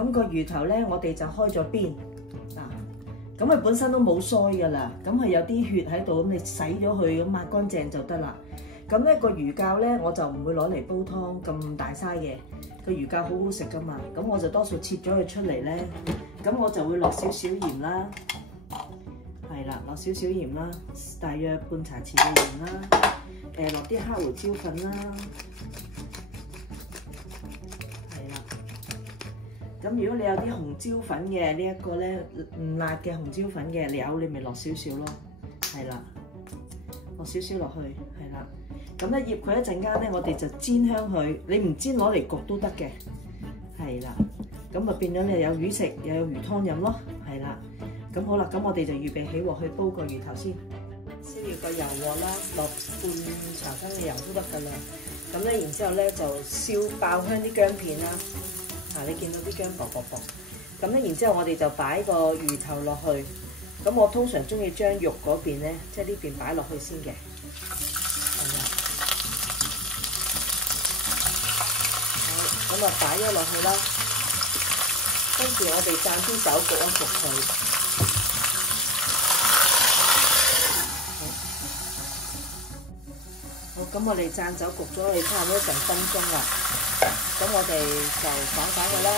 咁個魚頭咧，我哋就開咗邊嗱。咁佢本身都冇腮噶啦，咁係有啲血喺度，咁你洗咗佢，咁抹乾淨就得啦。咁咧個魚膠咧，我就唔會攞嚟煲湯咁大嘥嘅。個魚膠好好食噶嘛，咁我就多數切咗佢出嚟咧，咁我就會落少少鹽啦，係啦，落少少鹽啦，大約半茶匙嘅鹽啦，落啲黑胡椒粉啦，係啦。咁如果你有啲紅椒粉嘅呢一個咧唔辣嘅紅椒粉嘅，你咪落少少咯，係啦，落少少落去，係啦。咁咧醃佢一陣間咧，我哋就煎香佢。你唔煎攞嚟焗都得嘅，係啦。咁啊變咗你有魚食又有魚湯飲咯，係啦。咁好啦，咁我哋就預備起鑊去煲個魚頭先。先要個油鑊啦，落半茶匙嘅油都得㗎啦。咁咧然之後咧就燒爆香啲薑片啦。你見到啲薑薄薄薄。咁咧然之後我哋就擺個魚頭落去。咁我通常中意將肉嗰邊咧，即係呢邊擺落去先嘅。咁啊擺咗落去啦，跟住我哋蘸啲酒焗一焗佢。好，咁我哋蘸酒焗咗佢差唔多成分鐘啦。咁我哋就反佢啦。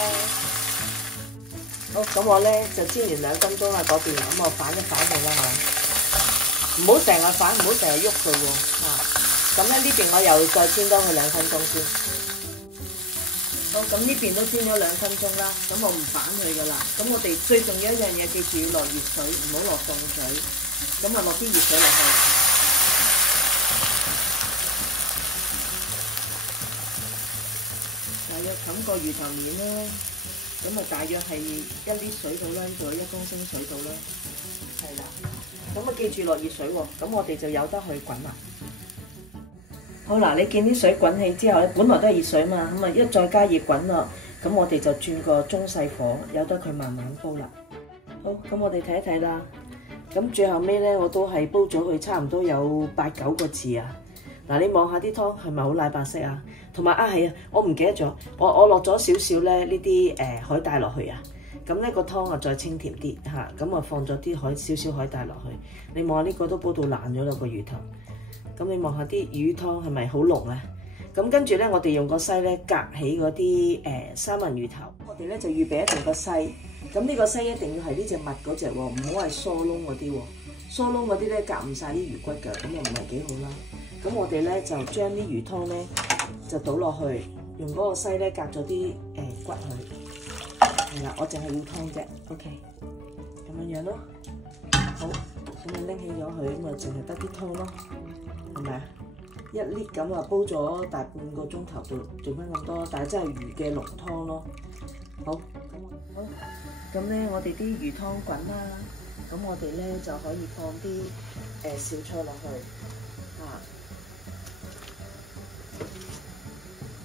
好，咁我咧就煎完2分鐘啦嗰邊，咁我反一反佢啦嚇。唔好成日反，唔好成日喐佢喎嚇。咁咧呢邊我又再煎多佢2分鐘先。好，咁呢邊都煎咗2分鐘啦，咁我唔反佢噶啦。咁我哋最重要一樣嘢，記住要落熱水，唔好落凍水。咁啊落啲熱水落去，大約冚個魚頭面啦。咁啊大約係1litre水到啦，仲有1公升水到啦。係啦，咁啊記住落熱水喎。咁我哋就由得佢滾啦。好啦，你見啲水滾起之後咧，本來都係熱水嘛，咁啊一再加熱滾咯，咁我哋就轉個中細火，由得佢慢慢煲啦。好，咁我哋睇一睇啦。咁最後尾咧，我都係煲咗佢差唔多有8、9個字啊。嗱，你望下啲湯係咪好奶白色啊？同埋係啊，我唔記得咗，我落咗少少咧呢啲海帶落去啊。咁咧個湯啊再清甜啲嚇，咁啊放咗啲少少海帶落去。你望下呢個都煲到爛咗啦個魚頭。咁你望下啲魚湯係咪好濃啊？咁跟住咧，我哋用個篩咧隔起嗰啲三文魚頭，我哋咧就預備一定個篩。咁呢個篩一定要係呢隻密嗰隻喎，唔好係疏窿嗰啲喎。疏窿嗰啲咧隔唔晒啲魚骨㗎，咁又唔係幾好啦。咁我哋咧就將啲魚湯咧就倒落去，用嗰個篩咧隔咗啲骨去。係啦，我淨係要湯啫 ，OK， 咁樣咯。好，咁啊拎起咗佢，咁啊淨係得啲湯咯。係咪啊？1 litre咁啊，煲咗大半個鐘頭就做翻咁多，但係真係魚嘅濃湯咯。好，咁咧我哋啲魚湯滾啦，咁我哋咧就可以放啲小菜落去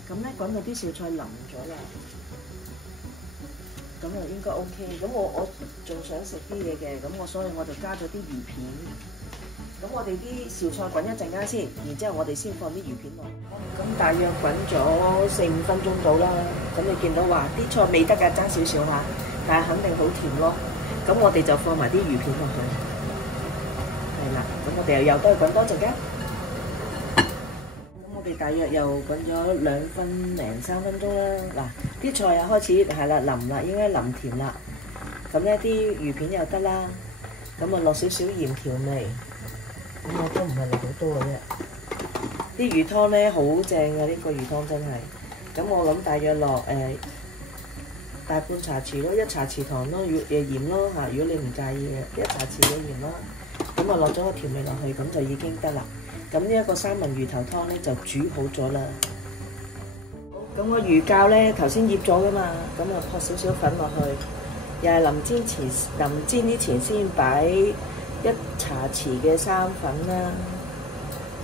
咁咧滾到啲小菜腍咗啦，咁就應該 OK。咁我仲想食啲嘢嘅，咁所以我就加咗啲魚片。咁我哋啲小菜滾一陣間先，然之後我哋先放啲魚片落。咁大約滾咗4、5分鐘到啦。咁你見到話啲菜未得㗎，爭少少嚇，但係肯定好甜咯。咁我哋就放埋啲魚片落去。係啦，咁我哋又由得佢滾多陣間。咁我哋大約又滾咗2分零3分鐘啦。嗱，啲菜又開始係啦腍啦，應該腍甜啦。咁咧啲魚片又得啦。咁啊落少少鹽調味。咁我都唔係落好多嘅啫，啲魚湯咧好正嘅，呢個魚湯真係。咁我諗大約落大半茶匙咯，1茶匙糖咯，鹽咯嚇。如果你唔介意嘅，1茶匙嘅鹽咯。咁啊落咗個調味落去，咁就已經得啦。咁呢一個三文魚頭湯咧就煮好咗啦。咁個魚膠咧頭先醃咗噶嘛，咁啊撲少少粉落去，又係臨煎之前先擺1茶匙嘅生粉啦，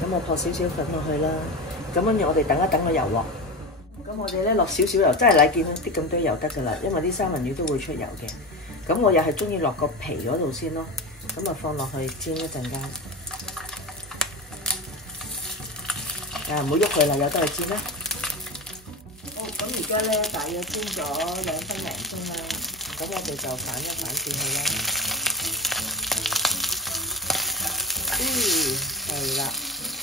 咁啊撲少少粉落去啦，咁跟住我哋等一等個油鑊。咁我哋咧落少少油，真係你見啲咁多油得噶啦，因為啲三文魚都會出油嘅。咁我又係中意落個皮嗰度先咯，咁啊放落去煎一陣間。唔好喐佢啦，由得佢煎啦。好，咁而家咧大約煎咗2分零鐘啦，咁我哋就反一反轉佢啦。係啦，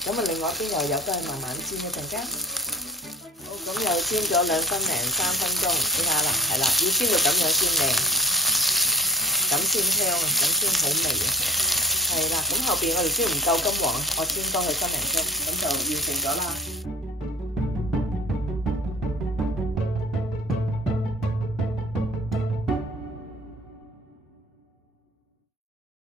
咁啊另外一邊又有都係慢慢煎一陣間。好，咁又煎咗2分零3分鐘，睇下啦，係啦，要煎到咁樣先靚，咁先香啊，咁先好味啊。係啦，咁後邊我哋先唔夠金黃，我煎多佢1分零鐘，咁就完成咗啦。